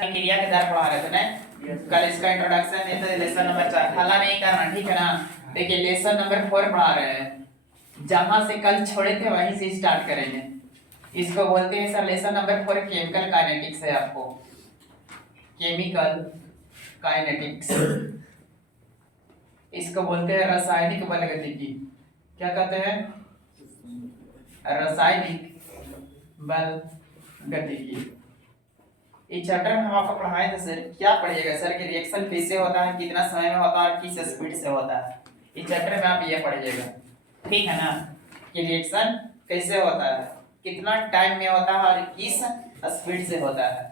क्रिया के दर पढ़ा रहे थे ना कल। इसका इंट्रोडक्शन ये तो लेसन नंबर 4 हल्ला नहीं करना, ठीक है ना। देखिए लेसन नंबर 4 पढ़ा रहे हैं, जहां से कल छोड़े थे वहीं से स्टार्ट करेंगे। इसको बोलते हैं sir lesson number 4 chemical kinetics है। आपको केमिकल काइनेटिक्स इसको बोलते हैं रासायनिक बल गतिकी। क्या कहते हैं? रासायनिक बल गतिकी। इस चैप्टर में हम आपको पढ़ाए थे सर, क्या पढ़िएगा सर कि रिएक्शन कैसे होता है, कितना समय में होता है और किस स्पीड से होता है। इस चैप्टर में आप ये पढ़िएगा, ठीक है ना, कि रिएक्शन कैसे होता है, कितना टाइम में होता है और किस स्पीड से होता है।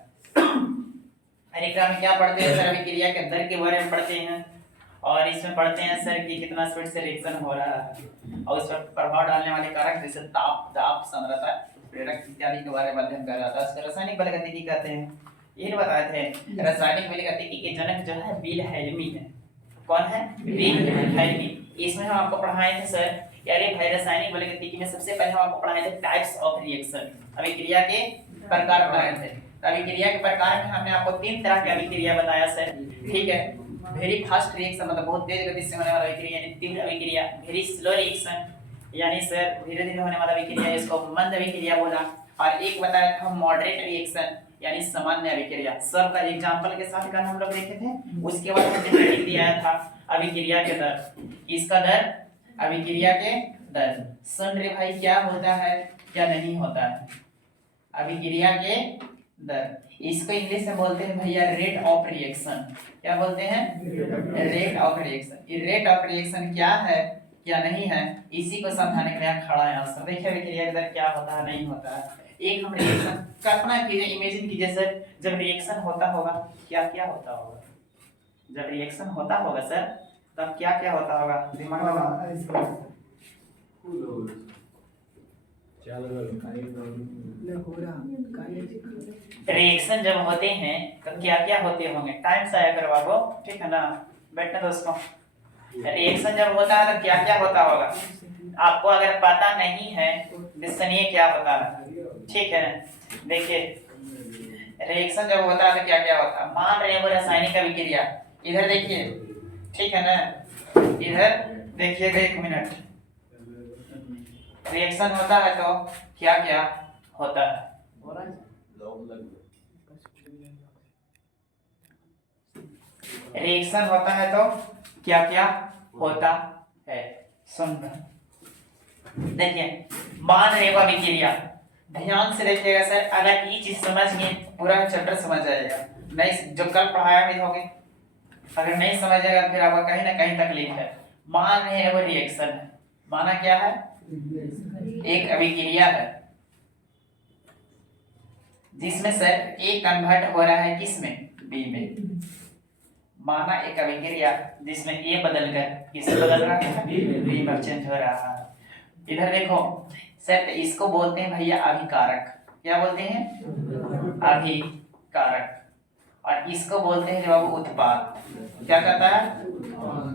अनिक्रिया में क्या पढ़ते हैं सर? अभिक्रिया के दर के बारे में पढ़ते हैं, और इसमें पढ़ते हैं सर कि कितना स्पीड से रिएक्शन हो रहा है और उस पर प्रभाव डालने वाले कारक जैसे ताप, दाब, सांद्रता, प्रेरक इत्यादि के बारे में अध्ययन कर रहा था। इसको रासायनिक बल गतिकी कहते हैं। ये बताए थे रासायनिक बल गतिकी के जनक जो है विल्हेल्मी है। कौन है? विल्हेल्मी। इसमें हम आपको पढ़ाए थे सर, अरे भाई रासायनिक बल गतिकी में सबसे पहले हम आपको पढ़ाए थे टाइप्स ऑफ रिएक्शन, अभिक्रिया के प्रकार पढ़ाए थे। अभिक्रिया के प्रकार में हमने आपको 3 तरह के अभिक्रिया बताया सर, ठीक है। वेरी फास्ट रिएक्शन मतलब बहुत तेज गति से होने वाला अभिक्रिया यानी तीव्र अभिक्रिया। वेरी स्लो रिएक्शन यानी सर धीरे धीरे होने वाला अभिक्रिया, इसको मंद अभिक्रिया बोला। और एक बताया था मॉडरेट रिएक्शन यानी सामान्य अभिक्रिया। सब का एग्जांपल के साथ का हम लोग देखे थे। उसके बाद हमने हेडिंग दिया था अभिक्रिया के दर। इसका दर अभिक्रिया के दर। सुन रे भाई, क्या होता है क्या नहीं होता है अभिक्रिया के दर। इसको इंग्लिश में बोलते हैं भैया रेट ऑफ रिएक्शन। क्या बोलते हैं? Rate of reaction. ये रेट ऑफ रिएक्शन क्या है क्या नहीं है, इसी को समझाने के लिए यहाँ खड़ा है आंसर। देखिए अभिक्रिया के दर क्या होता है नहीं होता है। एक हम रिएक्शन कल्पना कीजिए, इमेजिन कीजिए सर, जब रिएक्शन होता होगा क्या क्या होता होगा। जब रिएक्शन होता होगा सर तब क्या क्या होता होगा, दिमाग में रिएक्शन जब होते हैं तो क्या क्या होते होंगे। टाइम से आया करो बाबू, ठीक है ना, बैठने दो उसको। रिएक्शन जब होता है तो क्या क्या होता होगा आपको अगर पता नहीं है तो सुनिए क्या होता है, ठीक है। देखिए रिएक्शन जब होता है तो क्या क्या होता है। मान रहे हैं वो रासायनिक अभिक्रिया, इधर देखिए, ठीक है ना, इधर देखिएगा, 1 मिनट। रिएक्शन होता है तो क्या क्या होता है। रिएक्शन होता है तो क्या क्या होता है। सुन देखिए, मान रहे हो अभिक्रिया, ध्यान से देखिएगा सर। अगर ये चीज समझ गए पूरा चैप्टर समझ जाएगा। नहीं जो कल पढ़ाया भी होगे, अगर नहीं समझेगा फिर आपको कहीं ना कहीं तकलीफ है। मान रहे हैं वो रिएक्शन है, माना क्या है, एक अभिक्रिया है जिसमें सर ए कन्वर्ट हो रहा है किसमें, बी में। माना एक अभिक्रिया जिसमें ए बदलकर किससे बदल रहा है, बी में चेंज हो रहा है। इधर देखो सर, इसको बोलते हैं भैया अभिकारक। क्या बोलते हैं? अभिकारक। और इसको बोलते हैं जब उत्पाद। क्या कहता है?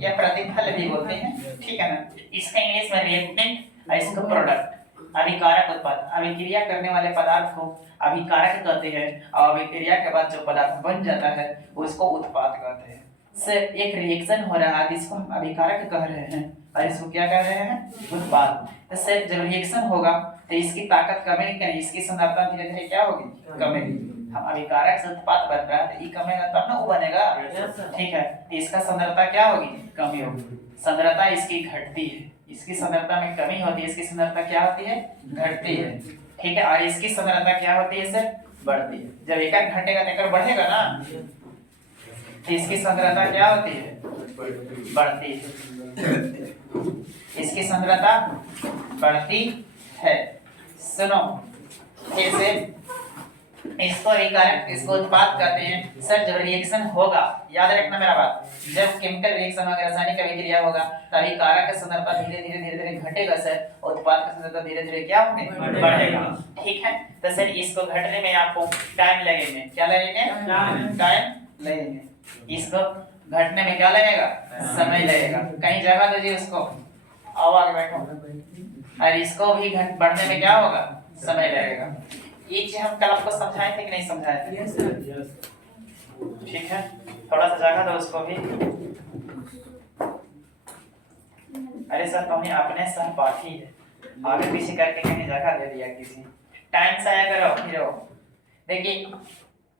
या प्रतिफल भी बोलते हैं, ठीक है ना। इसका इंग्लिश में रिएक्टेंट और इसको प्रोडक्ट। अभिकारक उत्पाद, अभिक्रिया करने वाले पदार्थ को अभिकारक कहते हैं और अभिक्रिया के बाद जो पदार्थ बन जाता है उसको उत्पाद कहते हैं। सर एक रिएक्शन हो रहा है जिसको हम अभिकारक कह रहे हैं और इसको क्या कह रहे हैं, उत्पाद। तो सर जब रिएक्शन होगा तो इसकी ताकत कमेगी, इसकी सांद्रता धीरे धीरे क्या होगी, कमेगी। हम अभिकारक से उत्पाद बन रहा है तो ये कमेगा तब ना वो बनेगा, ठीक है। इसका सांद्रता क्या होगी, कमी होगी। सांद्रता इसकी घटती है, इसकी सांद्रता में कमी होती है, इसकी सांद्रता क्या होती है, घटती है, ठीक है। और इसकी सांद्रता क्या होती है सर, बढ़ती है। जब एक घटेगा तो बढ़ेगा ना, तो इसकी सांद्रता क्या होती है, बढ़ती है। इसकी सांद्रता बढ़ती है। सुनो फिर से, इसको अभिकारक, इसको उत्पाद कहते हैं। सर जब रिएक्शन होगा, याद रखना मेरा बात, जब केमिकल रिएक्शन होगा, रासायनिक अभिक्रिया होगा तो अभिकारक की सांद्रता धीरे धीरे घटेगा सर, और उत्पाद की सांद्रता धीरे धीरे क्या होगी, बढ़ेगा, ठीक है। तो सर इसको घटने में आपको टाइम लगेंगे। क्या लगेंगे, टाइम लगेंगे। इसको घटने में क्या लगेगा, समय लगेगा। कहीं जगह दीजिए उसको, आओ आगे बैठो। और इसको भी बढ़ने में क्या होगा, समय लगेगा। ये चीज हम कल आपको समझाए थे कि नहीं समझाए थे? ठीक है, थोड़ा सा जगह दो उसको भी। अरे सर तुम्हें अपने सहपाठी है, आगे पीछे करके कहीं जगह दे दिया किसी। टाइम से आया करो फिर। देखिए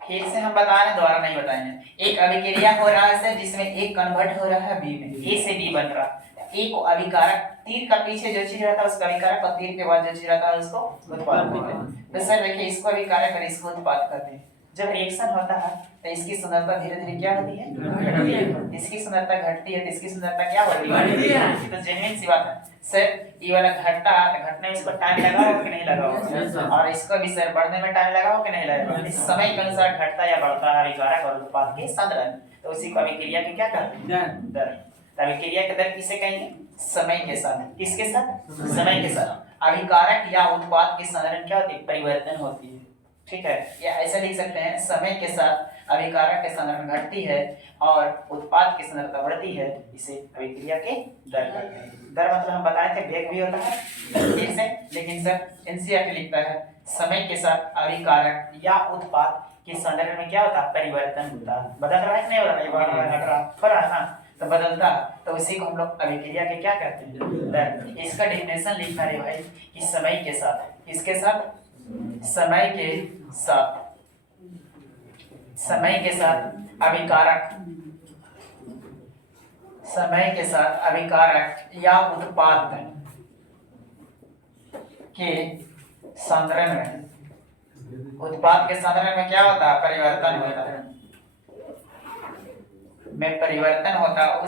फिर से हम बता रहे हैं, दोबारा नहीं बताएंगे। एक अभिक्रिया हो रहा है सर जिसमें एक कन्वर्ट हो रहा है बी में, ए से बी बन रहा है। ए को अभिकारक, तीर का पीछे जो चीज रहता है उसका अभिकारक, और तीर के बाद जो चीज रहता है उसको उत्पाद कहते हैं। तो सर देखिए इसको अभिकारक और इसको उत्पाद कहते हैं। जब रिएक्शन होता है तो इसकी सुंदरता धीरे धीरे क्या होती है, घटती है। इसकी सुंदरता घटती है तो इसकी सुंदरता क्या होती है, तो जेन्युइन सी बात है सर। ये वाला घटता है तो घटने में इसको टाइम लगा हो कि नहीं लगा हो, और इसको भी सर बढ़ने में टाइम लगा हो कि नहीं लगा। इस समय के अनुसार घटता या बढ़ता है अभिकारक और उत्पाद के सांद्रण, तो उसी को अभिक्रिया के क्या कहते हैं, दर। अभिक्रिया के दर किसे कहेंगे, समय के साथ। किसके साथ, समय के साथ। अभिकारक या उत्पाद की सांद्रण क्या होती है, परिवर्तन होती है। ठीक है, या ऐसा लिख सकते हैं, समय के साथ अभिकारक की सांद्रता घटती है और उत्पाद की सांद्रता बढ़ती है, इसे अभिक्रिया के दर कहते हैं। दर मतलब हम बताए थे वेग भी होता है फिर से, लेकिन सर एनसीईआरटी लिखता है समय के साथ अभिकारक या उत्पाद की सांद्रता में क्या होता है, परिवर्तन होता है। बदल रहा है कि नहीं बदल रहा है, बढ़ रहा है, घट रहा है, हो रहा है ना, तो बदलता, तो उसी को हम लोग अभिक्रिया के क्या कहते हैं, दर। इसका डेफिनेशन लिखना है भाई कि समय के साथ, किसके साथ, समय के साथ, समय के साथ अभिकारक, समय के साथ अभिकारक या उत्पाद के सांद्रण में, उत्पाद के सांद्रण में क्या होता है, परिवर्तन होता है, में परिवर्तन होता है,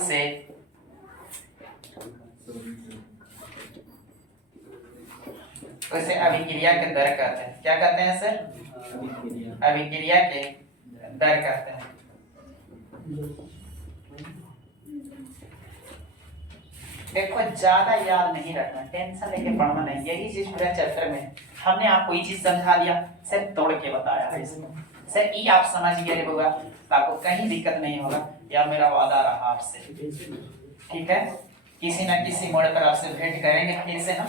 उसे अभिक्रिया के दर कहते हैं। क्या कहते हैं सर, अभिक्रिया के दर कहते हैं। देखो ज्यादा याद नहीं रखना, टेंशन लेके पढ़ना नहीं, यही चीज पूरा चैप्टर में हमने आपको ये चीज समझा दिया, सिर्फ तोड़ के बताया है इसमें। सर ये आप समझ गए होगा तो आपको कहीं दिक्कत नहीं होगा, या मेरा वादा रहा आपसे। ठीक है, किसी ना किसी मोड़ पर आपसे भेंट करेंगे फिर से हम,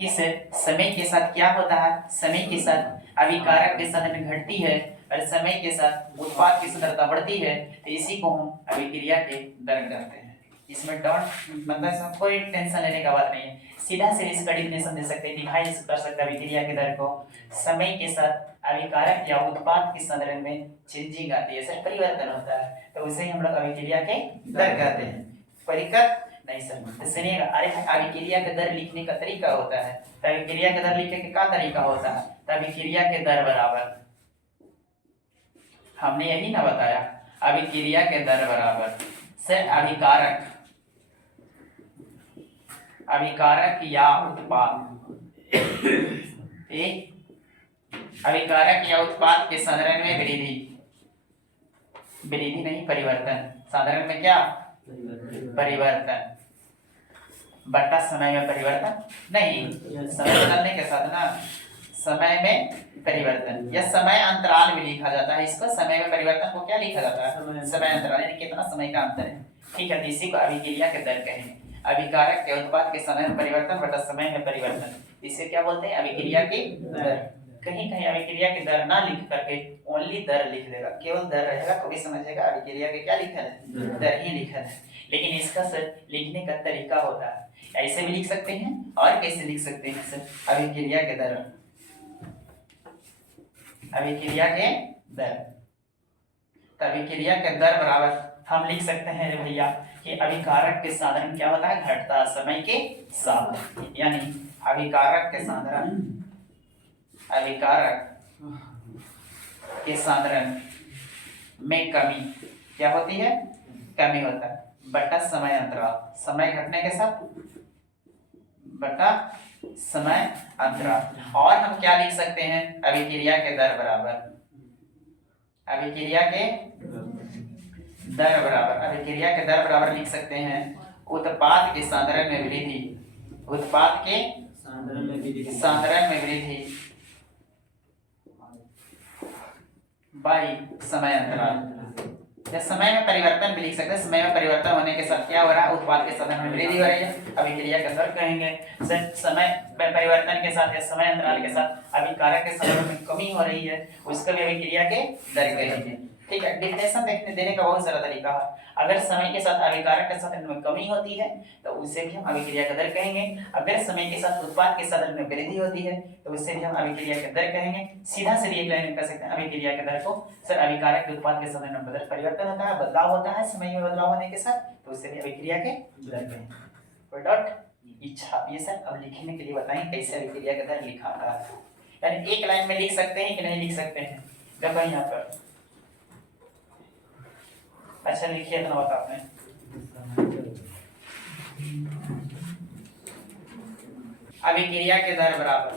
कि समय के साथ क्या होता है, समय के साथ अभिकारक की सांद्रता घटती है और समय के साथ उत्पाद की सांद्रता बढ़ती है, तो इसी को हम अभिक्रिया के दर कहते हैं। इसमें डॉट मतलब कोई टेंशन लेने का बात नहीं है, सीधा से इसका डेफिनेशन दे सकते हैं, डिफाइन कर सकते हैं अभिक्रिया के दर को। समय के साथ अभिकारक या उत्पाद की सांद्रण में चेंजिंग आती है सर, परिवर्तन होता है, तो उसे ही हम लोग अभिक्रिया के दर कहते हैं। कोई दिक्कत नहीं सर, तो सुनिएगा। अरे अभिक्रिया के दर लिखने का तरीका होता है, तो अभिक्रिया के दर लिखने का क्या तरीका होता है, तो अभिक्रिया के दर बराबर, हमने यही ना बताया, अभिक्रिया के दर बराबर से अभिकारक, अभिकारक या उत्पाद, एक अभिकारक या उत्पाद के सांद्रण में वृद्धि, वृद्धि नहीं परिवर्तन, सांद्रण में क्या परिवर्तन, बटा समय में परिवर्तन नहीं, समय बदलने के साथ ना, समय में परिवर्तन या समय अंतराल भी लिखा जाता है इसको। समय में परिवर्तन को क्या लिखा जाता है, समय अंतराल, यानी कितना समय का अंतर है। ठीक है, तो इसी को अभिक्रिया के दर कहेंगे। अभिकारक के उत्पाद के समय में परिवर्तन बटा समय में परिवर्तन, इसे क्या बोलते हैं, अभिक्रिया की दर। कहीं कहीं अभिक्रिया की दर ना लिख करके ओनली दर लिख देगा, केवल दर रहेगा तो भी समझेगा अभिक्रिया के क्या लिखा है, दर ही लिखा है। लेकिन इसका सर लिखने का तरीका होता है, ऐसे भी लिख सकते हैं और कैसे लिख सकते हैं सर, अभिक्रिया के दर, अभिक्रिया के दर। तो अभिक्रिया के दर बराबर हम लिख सकते हैं भैया कि अभिकारक के सांद्रण क्या होता है, घटता समय के साथ, यानी अभिकारक के सांद्रण, अभिकारक के सांद्रण में कमी क्या होती है, कमी होता है, बटा समय अंतराल, समय घटने के साथ बटा समय अंतराल। और हम क्या लिख सकते हैं, अभिक्रिया के दर बराबर, अभिक्रिया के दर बराबर, अभिक्रिया के दर बराबर लिख सकते हैं उत्पाद के सांद्रण में वृद्धि, उत्पाद के सांद्रण में वृद्धि बाई समय अंतराल। या समय में परिवर्तन भी लिख सकते हैं, समय में परिवर्तन होने के साथ क्या हो रहा है, उत्पाद के सांद्रण में वृद्धि हो रही है, अभिक्रिया के दर कहेंगे। समय में परिवर्तन के साथ या समय अंतराल के साथ अभिकारक के सांद्रण में कमी हो रही है, उसका भी अभिक्रिया के दर कहेंगे। ठीक है, डिफिनेशन देने का बहुत सारा तरीका है। अगर समय के साथ अभिकारक के साधन में कमी होती है तो उसे भी हम अभिक्रिया का दर कहेंगे। अगर समय के साथ उत्पाद के साधन में वृद्धि होती है तो उसे भी हम अभिक्रिया का दर कहेंगे। सीधा सीधी एक लाइन में कह सकते हैं अभिक्रिया के दर को सर अभिकारक के उत्पाद के साधन में बदल परिवर्तन होता है, बदलाव होता है समय में बदलाव होने के साथ, तो उसे भी अभिक्रिया के दर कहेंगे। कोई डाउट? इच्छा ये सर अब लिखने के लिए बताएं कैसे अभिक्रिया का दर लिखा था, यानी एक लाइन में लिख सकते हैं कि नहीं लिख सकते हैं? देखो यहाँ पर अच्छा लिखिए इतना बता आपने। अभिक्रिया के दर बराबर,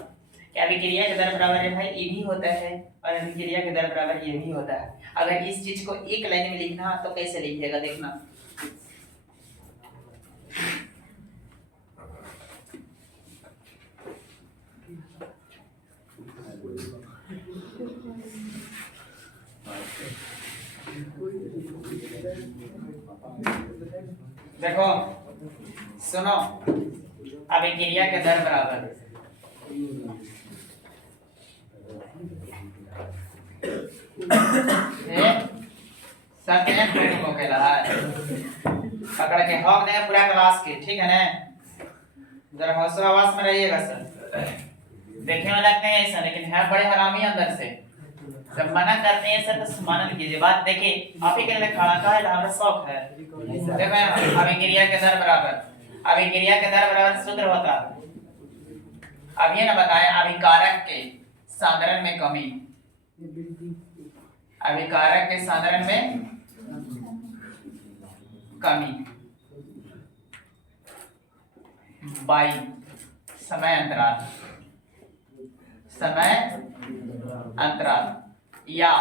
क्या अभिक्रिया के दर बराबर है भाई ये भी होता है और अभिक्रिया के दर बराबर ये भी होता है। अगर इस चीज को एक लाइन में लिखना तो कैसे लिखिएगा देखना। देखो सुनो, अभिक्रिया के दर बराबर पकड़ के हक नहीं पूरा क्लास के, ठीक है ना? जरा होश में रहिएगा सर। देखने में लगते हैं ऐसा लेकिन है बड़े हरामी अंदर से। जब मना करते हैं सर तो मानन कीजिए बात। देखिए आप ही के लिए खड़ा का है, हमारा शौक है। देखो अभिक्रिया के दर बराबर, अभिक्रिया के दर बराबर सूत्र होता है, अब ये ना बताया अभिकारक के साधारण में कमी, अभिकारक के साधारण में कमी बाई समय अंतराल, समय अंतराल, या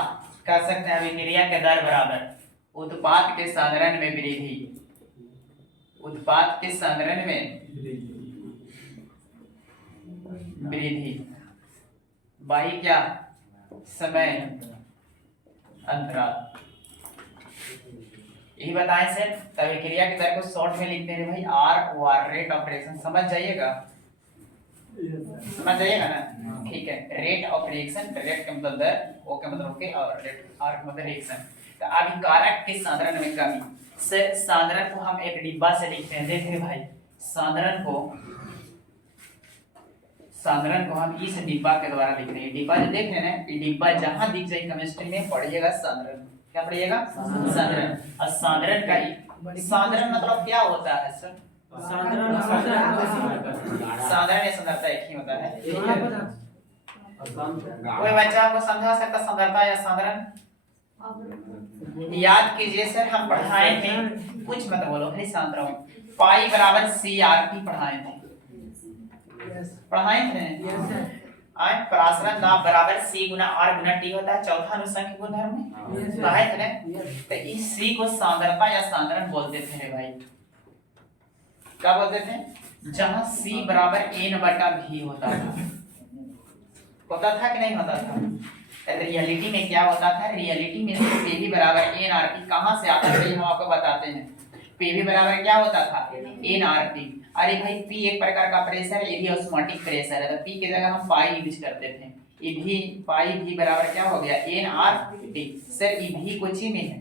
कह सकते हैं अभिक्रिया के दर बराबर उत्पाद के साधारण में वृद्धि, उत्पाद के साधारण में वृद्धि बाई क्या समय अंतराल। यही बताएं सर। तभी क्रिया के दर को शॉर्ट में लिखते हैं भाई R O R, rate of reaction. समझ जाइएगा, समझ जाइएगा ना? ठीक है, रेट ऑफ रिएक्शन, रेट का मतलब दर, ओ का मतलब ओके, और रेट आर का मतलब रिएक्शन। तो अभिकारक के साधारण में कमी से साधारण को हम एक डिब्बा से लिखते हैं। देखिए भाई साधारण को हम इस डिब्बा के द्वारा लिख रहे हैं। डिब्बा जो देख रहे हैं ना, ये डिब्बा जहां दिख जाए केमिस्ट्री में पढ़िएगा साधारण। क्या पढ़िएगा? साधारण। और साधारण का साधारण मतलब क्या होता है सर? साधारण या संदर्भता एक ही होता है। कोई बच्चा आपको समझा सकता संदर्भता या साधारण? याद कीजिए सर, हम पढ़ाए थे, कुछ मत बोलो, नहीं शांत रहो। पाई बराबर सी आर टी पढ़ाए थे, पढ़ाए थे। परासरण दाब बराबर सी गुना आर गुना टी होता है, चौथा अनुसंख्यक गुणधर्म में पढ़ाए थे ना। तो इस सी को सांद्रता या साधारण बोलते थे रे भाई। क्या बोलते थे? जहां सी बराबर n बटा v होता था कि नहीं होता था? रियलिटी में क्या होता था? रियलिटी में pv बराबर n RT कहां से आता है हम आपको बताते हैं। pv बराबर क्या होता था? n RT। अरे भाई p एक प्रकार का प्रेशर है, ये भी ऑस्मोटिक प्रेशर है, तो p की जगह हम पाई यूज करते थे। ये भी पाई v बराबर क्या हो गया? n RT। सर ये v कुछ ही में है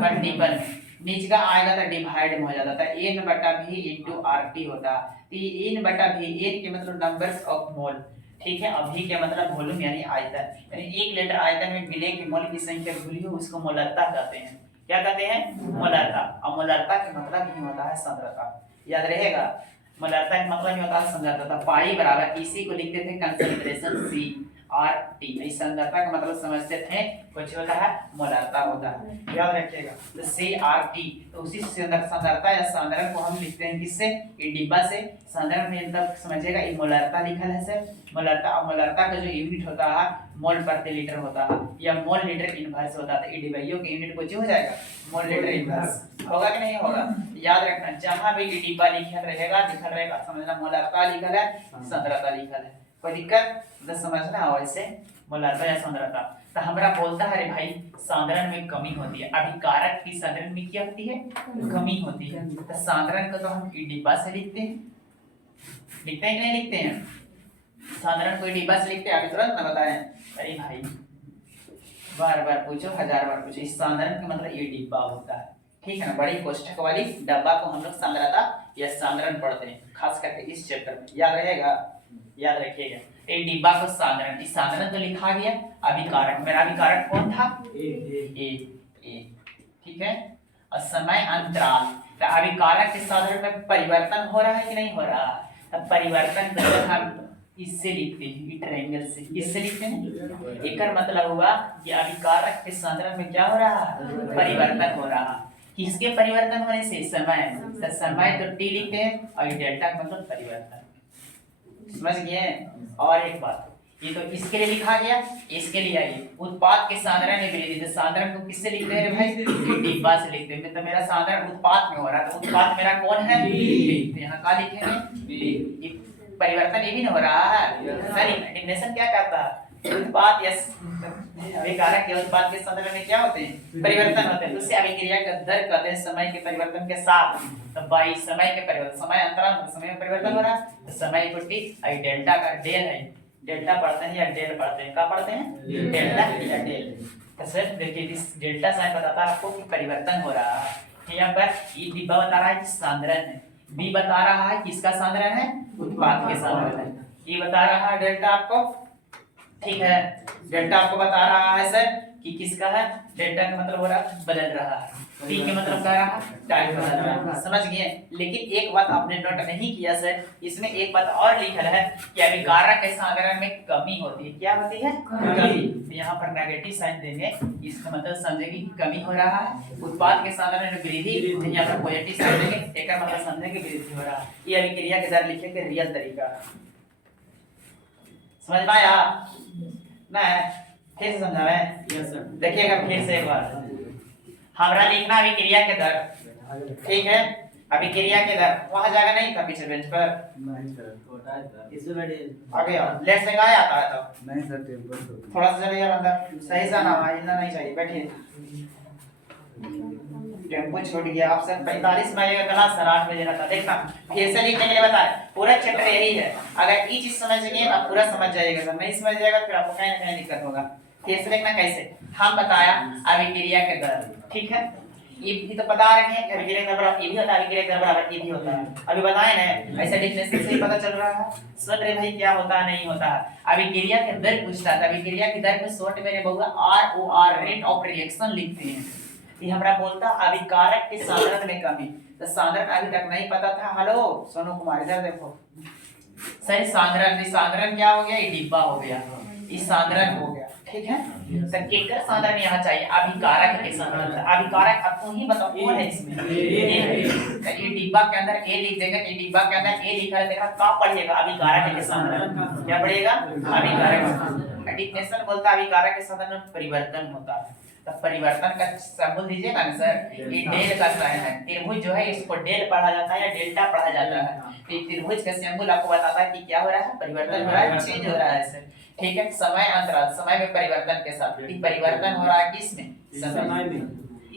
मल्टीपल में, नीचे का आएगा तो डिवाइड में हो जाता था, n बटा v इंटू RT होता। तो ये n बटा v, n के मतलब नंबर्स ऑफ मोल, ठीक है, और v के मतलब वॉल्यूम यानी आयतन, यानी 1 लीटर आयतन में मिले की मोल की संख्या भूली हो उसको मोलरता कहते हैं। क्या कहते हैं? मोलरता। और मोलरता का मतलब ही होता है सांद्रता, याद रहेगा। मोलरता का मतलब ही होता है सांद्रता। पाई बराबर इसी को लिखते थे कंसंट्रेशन C आर टी। इस सांद्रता का मतलब समझते थे, कुछ होता है मोलरता होता है, याद रखिएगा। तो सी आर टी, तो उसी सांद्रता या सांद्रण को हम लिखते हैं किससे? ये डिब्बा से। सांद्रण में तब समझिएगा ये मोलरता लिखल है सर, मोलरता। और मोलरता का जो यूनिट होता है मोल प्रति लीटर होता है, या मोल लीटर इनवर्स होता है। ये डिब्बा के यूनिट कुछ हो जाएगा मोल लीटर इनवर्स, होगा कि नहीं होगा? याद रखना, जहां भी ये डिब्बा लिखल रहेगा समझना मोलरता लिखल है, सांद्रता लिखल है। कोई दिक्कत? तो समझना वैसे मोलरता या सांद्रता। तो हमरा बोलता है रे भाई सांद्रण में कमी होती है, अभिकारक की सांद्रण में क्या होती है? कमी होती है। तो सांद्रण को तो हम डिब्बा से लिखते हैं, लिखते हैं कि नहीं लिखते हैं? सांद्रण को डिब्बा से लिखते हैं, अभी तुरंत ना बताएं। अरे भाई बार बार पूछो, 1000 बार पूछो। इस सांद्रण का मतलब ये डिब्बा होता है, ठीक है ना। बड़ी कोष्ठक वाली डब्बा को हम लोग सांद्रता या सांद्रण पढ़ते हैं, खास करके इस चैप्टर में। याद रहेगा, याद रखिएगा। एक डिब्बा को सांद्रण, इस सांद्रण तो लिखा गया। अभिकारक, मेरा अभिकारक कौन था? ए, ठीक है। और समय अंतराल, तो अभिकारक के सांद्रण में परिवर्तन हो रहा है कि नहीं हो रहा है? तब परिवर्तन को हम इससे लिखते हैं, ट्रायंगल से, इससे लिखते हैं। एकर मतलब हुआ कि अभिकारक के सांद्रण में क्या हो रहा है? परिवर्तन हो रहा है। किसके परिवर्तन होने से? समय। तो समय तो टी लिखते हैं और डेल्टा का मतलब परिवर्तन, समझ गए। और एक बात, ये तो इसके लिए लिखा गया, इसके लिए आइए। उत्पाद के सांद्रण में वृद्धि, तो सांद्रण को किससे लिखते हैं भाई? डिब्बा से लिखते हैं। तो मेरा सांद्रण उत्पाद में हो रहा है, तो उत्पाद मेरा कौन है? तो यहाँ का लिखेंगे परिवर्तन, ये भी नहीं हो रहा है सर। इंटीग्रेशन क्या कहता है? उत्पाद या अभिकारक के उत्पाद के सांद्रण में क्या होते हैं? परिवर्तन होते हैं। उससे अभिक्रिया का दर कहते हैं समय के परिवर्तन के साथ। तो बाई समय के परिवर्तन, समय अंतराल, समय में परिवर्तन हो रहा है, तो समय इक्वल टू डेल्टा का डेल है। डेल्टा पढ़ते हैं या डेल पढ़ते हैं? क्या पढ़ते हैं? डेल्टा या डेल। तो सर देखिए, इस डेल्टा साइन बताता है आपको कि परिवर्तन हो रहा है। यहाँ पर ये डिब्बा बता रहा है कि सांद्रण है, बी बता रहा है किसका सांद्रण है? उत्पाद के सांद्रण है। ये बता रहा है डेल्टा आपको, ठीक है। डेल्टा आपको बता रहा है सर कि किसका है? डेल्टा का मतलब हो रहा है बदल रहा है, टी के मतलब कह रहा है टाइम बदल रहा है, समझ गए। लेकिन एक बात आपने नोट नहीं किया सर, इसमें एक बात और लिखा है कि अभिकारक के सांद्रण में कमी होती है। क्या होती है? कमी। तो यहाँ पर नेगेटिव साइन देंगे, इसका मतलब समझेंगे कि कमी हो रहा है। उत्पाद के सांद्रण में वृद्धि, तो यहाँ पर पॉजिटिव साइन देंगे, एक मतलब समझेंगे वृद्धि हो रहा है। ये अभिक्रिया के जरा लिखेंगे रियल तरीका, समझ में आया ना? फिर से समझावे? Yes sir. देखिएगा फिर से एक बार, हमरा लिखना अभिक्रिया के दर, ठीक है। अभिक्रिया के दर वहां जाएगा नहीं था पीछे बेंच पर? नहीं सर, छोटा है इसमें बैठे आगे आओ। लेफ्ट से गाय आता है तो नहीं सर, टेम्पर थोड़ा सा चलिए अंदर, सही से ना हिलना नहीं चाहिए। बैठिए, टेम्पो छूट गया आपसे। 45 बजे का क्लास सर 8 बजे रहता, देखना। फिर से लिखने के लिए बताए, पूरा चैप्टर यही है। अगर ये चीज समझ गए आप पूरा समझ जाइएगा, नहीं समझ जाएगा फिर आपको कहीं ना कहीं दिक्कत होगा। फिर से देखना कैसे हम बताया अभिक्रिया के दर, ठीक है। ये भी तो बता रहे हैं अभिक्रिया के दर बराबर ये भी होता है, अभिक्रिया के दर बराबर ये भी होता है। अभी बताए ना, ऐसे लिखने से ही पता चल रहा है। सुन रहे भाई क्या होता है नहीं होता है? अभिक्रिया के दर पूछता था, अभिक्रिया की दर में शॉर्ट मेरे बहुआ ROR रेट ऑफ रिएक्शन लिखते हैं। ये हमरा बोलता अभिकारक के सांद्रण में कमी, तो सांद्रण अभी तक नहीं पता था। हेलो सोनू कुमार, इधर देखो सही। सांद्रण क्या हो गया? ये डिब्बा हो गया, ये सांद्रण हो गया, ठीक है। तो केकर सांद्रण यहाँ चाहिए? अभिकारक के सांद्रण। अभिकारक आपको ही बताओ कौन है इसमें? ये डिब्बा के अंदर ए लिख देगा, ये डिब्बा के अंदर ए लिखा है, देखा क्या पढ़िएगा? अभिकारक के सांद्रण। क्या पढ़िएगा? अभिकारक। डिफिनेशन बोलता है अभिकारक के सांद्रण में परिवर्तन होता है। तो परिवर्तन का शब्द दीजिएगा ना सर, ये डेल का साइन है। त्रिभुज जो है इसको डेल पढ़ा जाता है या डेल्टा पढ़ा जाता है। तो त्रिभुज का सिंबल आपको बताता है कि क्या हो रहा है? परिवर्तन हो रहा है, चेंज हो रहा है सर, ठीक है। समय अंतराल, समय में परिवर्तन के साथ परिवर्तन हो रहा है किसमें? समय में।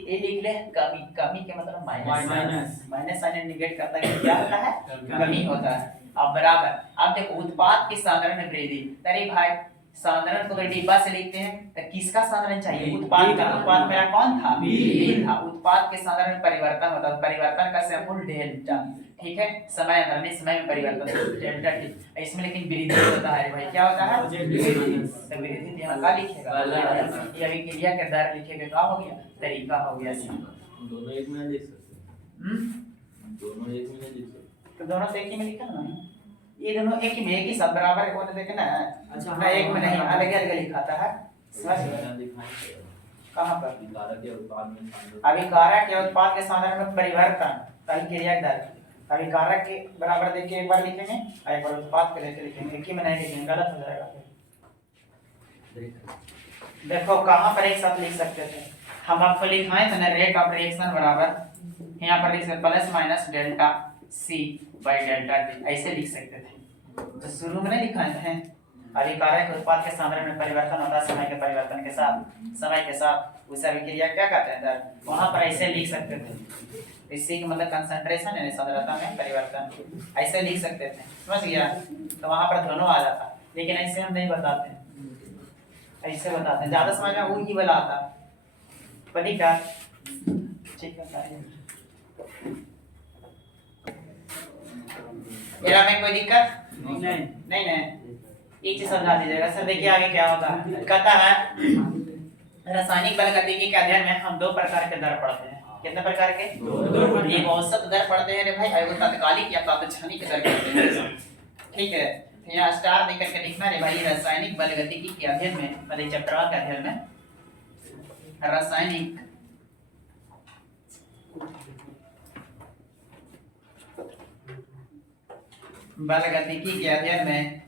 ये लिख ले कमी, कमी के मतलब माइनस, माइनस साइन इंडिकेट करता है कि क्या होता है? कमी होता है। अब बराबर, अब देखो उत्पाद के सांद्रण में वृद्धि। अरे भाई सांद्रण को अगर डिब्बा से लिखते हैं तो किसका सांद्रण चाहिए? उत्पाद का। उत्पाद मेरा कौन था? बी था। उत्पाद के सांद्रण में परिवर्तन होता है, परिवर्तन का सिंबल डेल्टा, ठीक है। समय अंतराल, समय में परिवर्तन डेल्टा, ठीक। इसमें लेकिन वृद्धि होता है भाई, क्या होता है? तो वृद्धि यहाँ का लिखेगा, ये अभिक्रिया के दर लिखेगा, का हो गया? तरीका हो गया। दोनों एक में लिख सकते हैं, दोनों एक में लिख सकते हैं, तो दोनों एक ही में लिखा ना, ये दोनों एक ही में, एक ही सब बराबर होने देखे ना। अच्छा ना, एक में नहीं, अलग अलग लिखाता है, समझ गए? कहां पर? अभिकारक के उत्पाद में, अभिकारक के उत्पाद के सांद्रण में परिवर्तन, अभिक्रिया के दर। अभिकारक के बराबर देख के एक बार लिखेंगे और एक बार उत्पाद के लेके लिखेंगे, एक ही में नहीं लिखेंगे, गलत हो जाएगा फिर। देखो कहां पर एक साथ लिख सकते थे हम, आपको लिखाएं तो ना रेट ऑफ रिएक्शन बराबर यहाँ पर लिख सकते plus minus delta C by delta D, ऐसे लिख सकते थे। तो शुरू में नहीं लिखाए थे अभिकारक उत्पाद के सांद्रण में परिवर्तन होता है समय के परिवर्तन के साथ, समय के साथ उसे अभिक्रिया क्या कहते हैं? दर। वहां पर ऐसे लिख सकते थे, इसी का मतलब कंसंट्रेशन है, सांद्रता में परिवर्तन, ऐसे लिख सकते थे, समझ गया? तो वहां पर दोनों आ जाता, लेकिन ऐसे हम नहीं बताते, ऐसे बताते हैं, ज्यादा समझ में वही वाला आता है। पढ़ी का ठीक है। मेरा में कोई दिक्कत नहीं नहीं एक चीज समझा दीजिएगा सर। देखिए आगे क्या होता है, कहता है रासायनिक बल गतिकी के अध्ययन में हम दो प्रकार के दर पढ़ते हैं। कितने प्रकार के? एक औसत दर पढ़ते हैं रे भाई, और एक तात्कालिक या तात्क्षणिक दर पढ़ते हैं। ठीक है, यहाँ स्टार देकर के लिखना रे भाई, रासायनिक बल गतिकी के अध्ययन में, मतलब चैप्टर के अध्ययन में रासायनिक बल गतिकी के अध्ययन में,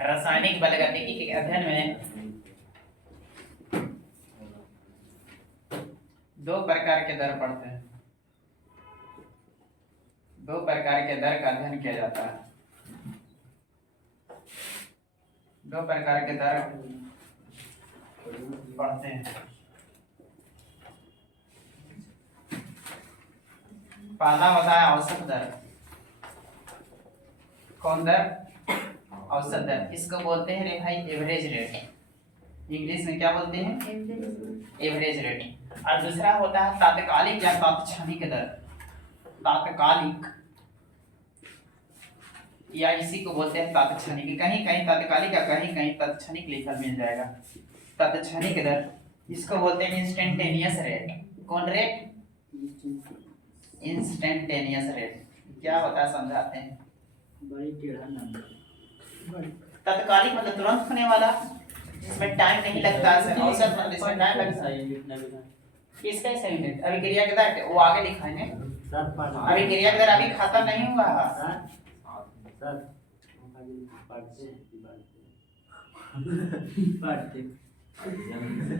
रासायनिक बल गतिकी के अध्ययन में दो प्रकार के दर पढ़ते हैं। दो प्रकार के दर का अध्ययन किया जाता है। दो प्रकार के दर पढ़ते हैं। पहला होता है औसत दर। कौन दर? औसत दर। इसको बोलते हैं रे भाई एवरेज रेट, इंग्लिश में क्या बोलते हैं? Average rate. और दूसरा होता है तात्कालिक या तात्क्षणिक दर। तात्कालिक या इसी को बोलते हैं तात्क्षणिक। कहीं कहीं तात्कालिक या कहीं कहीं तात्क्षणिक लिखा मिल जाएगा। तात्क्षणिक दर इसको बोलते हैं इंस्टेंटेनियस रेट। कौन रेट? Instantaneous rate. क्या होता है समझाते हैं। बड़ी टेढ़ा नाम। तात्कालिक मतलब तुरंत होने वाला, जिसमें टाइम नहीं लगता है। औसत मतलब इसमें टाइम लगता है। किसका सही है? अभी क्रिया के दर वो आगे लिखाएंगे। अभी क्रिया के दर अभी खत्म नहीं हुआ है।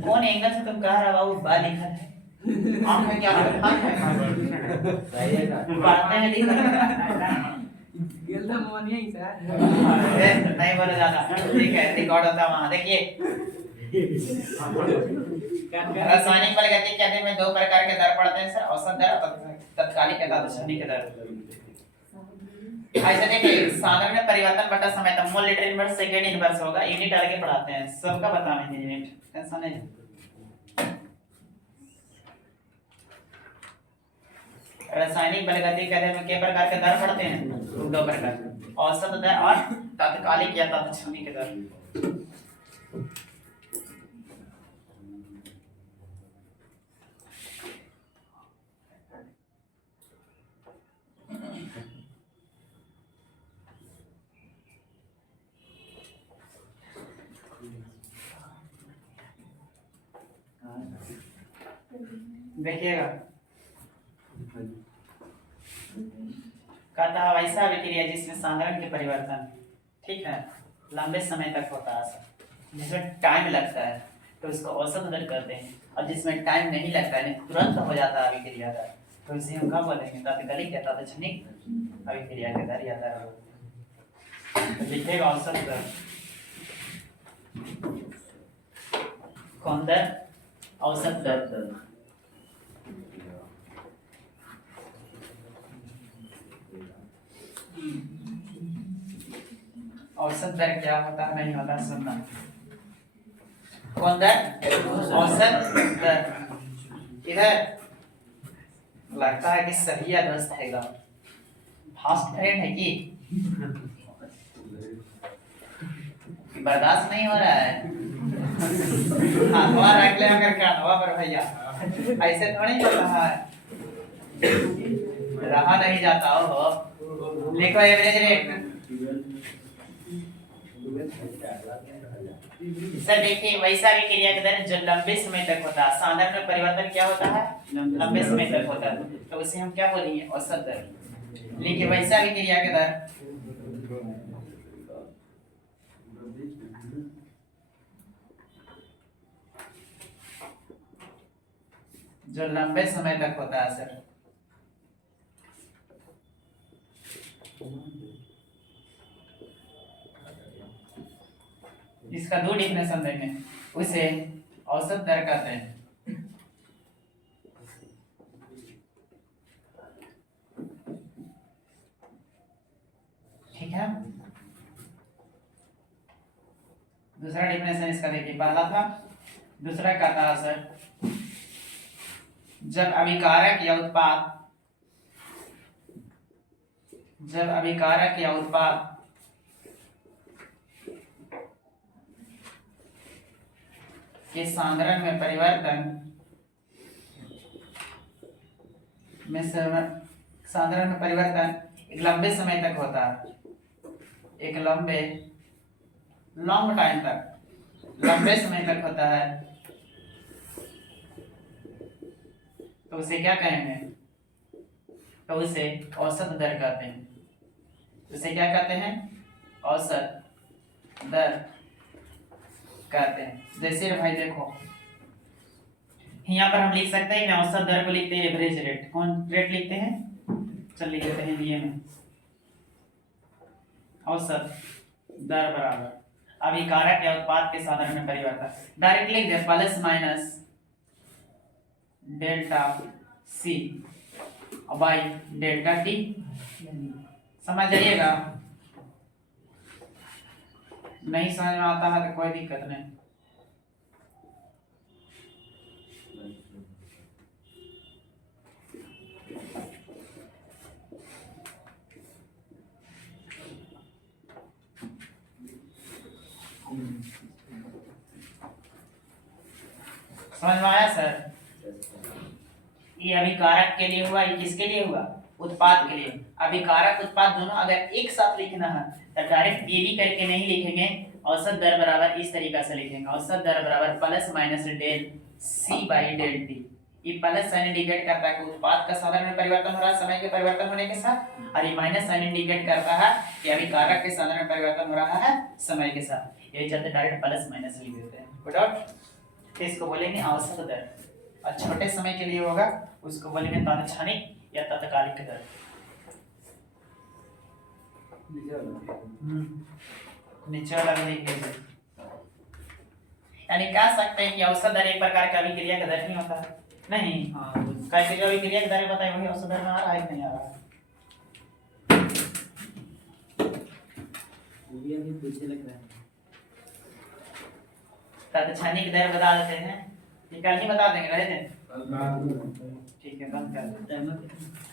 कौन एंगल से तुम कह रहे हो बा लिखा है? आंख में क्या लिखा है? पढ़ते हैं लिखा गेलदा मोनिया ही सर। नहीं बोला जाता। ठीक है, रिकॉर्ड होता है वहां। देखिए रासायनिक बल गतिकी के अध्ययन में दो प्रकार के दर पढ़ते हैं सर, औसत दर और तात्कालिक या तात्क्षणिक दर। ऐसे देखिए साधन में परिवर्तन बटा समय तक mole litre inverse second inverse होगा। यूनिट आगे पढ़ाते हैं, सबका बताएंगे यूनिट, टेंशन नहीं। रासायनिक बल गतिकी के अध्ययन में कितने प्रकार के दर पढ़ते हैं? दो प्रकार, औसत दर और तात्कालिक या तात्क्षणिक दर। देखिएगा कहता है वैसा अभिक्रिया जिसमें सांद्रण के परिवर्तन, ठीक है, लंबे समय तक होता है, जिसमें टाइम लगता है तो उसको औसत दर कहते हैं। और जिसमें टाइम नहीं लगता है, तुरंत हो जाता है अभिक्रिया दर, तो इसे हम क्या बोलेंगे? तात्कालिक या तात्क्षणिक अभिक्रिया के दर या दर बोलते हैं। लिखिएगा औसत दर। कौन दर? औसत दर। औसत दर क्या होता है नहीं होता सुनना। कौन दर? औसत दर। इधर लगता है कि सही अध्यस्त है, फास्ट फ्रेंड है कि बर्दाश्त नहीं हो रहा है। हाथवा रख ले अगर कानवा पर भैया, ऐसे थोड़ी होता है, रहा नहीं जाता हो। लिखो एवरेज रेट। सर देखिए वैसा भी क्रिया के दर जो लंबे समय तक होता है, सांद्रण में परिवर्तन क्या होता है? लंबे समय तक होता है, तो उसे हम क्या बोलेंगे? औसत दर। लिखिए वैसा भी क्रिया के दर जो लंबे समय तक होता है सर। इसका दो डेफिनेशन देंगे, उसे औसत दर कहते हैं। ठीक है, दूसरा डिफिनेशन इसका देखिए, पहला था, दूसरा क्या था सर, जब अभिकारक या उत्पाद के सांद्रण में परिवर्तन एक लंबे समय तक होता है, एक लॉन्ग टाइम तक, लंबे समय तक होता है, तो उसे क्या कहेंगे? तो उसे औसत दर कहते हैं। उसे क्या कहते हैं? औसत दर कहते हैं। जैसे भाई देखो, यहाँ पर हम लिख सकते हैं कि औसत दर को लिखते हैं एवरेज रेट। कौन रेट लिखते हैं? चल लिख देते हैं दिए में, औसत दर बराबर अभिकारक या उत्पाद के साधन में परिवर्तन। डायरेक्ट लिख दे plus minus delta C by delta T. समझ जाइएगा, नहीं समझ में आता है तो कोई दिक्कत नहीं। समझ में आया सर? ये अभिकारक के लिए हुआ, ये किसके लिए हुआ? उत्पाद के लिए। अभिकारक उत्पाद दोनों अगर एक साथ लिखना है तो डायरेक्ट AB करके नहीं लिखेंगे, औसत दर बराबर इस तरीका से लिखेंगे, औसत दर बराबर plus minus del C by del T. ये प्लस साइन इंडिकेट करता है कि उत्पाद का साधन में परिवर्तन हो रहा है समय के परिवर्तन होने के साथ, और ये माइनस साइन इंडिकेट करता है कि अभिकारक के साधन में परिवर्तन हो रहा है समय के साथ। यही चलते डायरेक्ट प्लस माइनस लिख देते हैं। Good out. इसको बोलेंगे औसत दर, और छोटे समय के लिए होगा उसको बोलेंगे तात्क्षणिक या तात्कालिक दर। नीचे वाला भी लिख लीजिए। यानी कह सकते हैं कि औसत दर एक प्रकार का अभिक्रिया का दर नहीं होता है। नहीं, कैसे जो अभिक्रिया का दर बताए वही औसत दर में आ रहा है कि नहीं आ रहा है? पीछे लग रहा है। तात्क्षणिक दर बता देते हैं, कल ही बता देंगे, रहे थे। ठीक है, बंद कर।